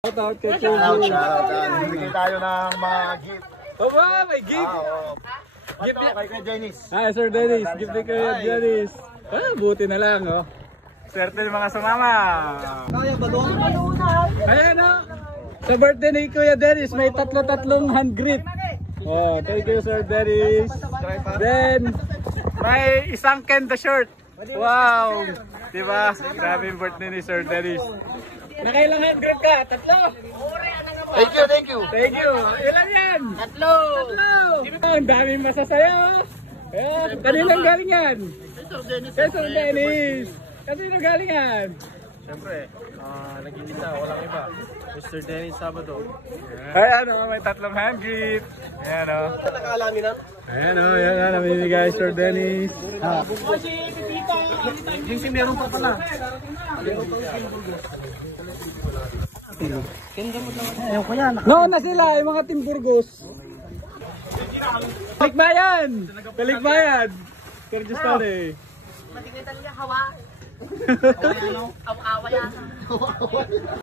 Shoutout kay Shoutout, Kuya. shoutout. Bibigyan tayo ng mga gift. Aba, may gift. Gift niya kay Kuya Dennis. Sir Dennis. Gift ni Kuya Dennis. Buti na lang, oh. Swerte ng mga sumama. Kaya ba doon? Ayan, oh. Sa birthday ni Kuya Dennis, may tatlo-tatlong hand grip. Oh, thank you, Sir Dennis. Then, may isang Kenda shirt. Wow! Diba? Grabe yung birthday ni Sir Dennis. Nakailang hand grip ka? Tatlo? Thank you, thank you. Thank you. Ilan yan? Tatlo. Ang daming masasayaw. Ayan, kanilang galing yan? Kay Sir Dennis. Kanino galing yan? Siyempre, nag-iisa, walang iba. Mr. Dennis Sabado. Ayan o, may tatlong hand grip. Ayan o. Nakakalamin na. Ayan o, ayan na, namimigay Sir Dennis. Yung si meron pa pala. No na sila, yung mga Team Burgos. Balikbayan! Balikbayan! Sir Justone. Matinitan niya hawa. Awa yan.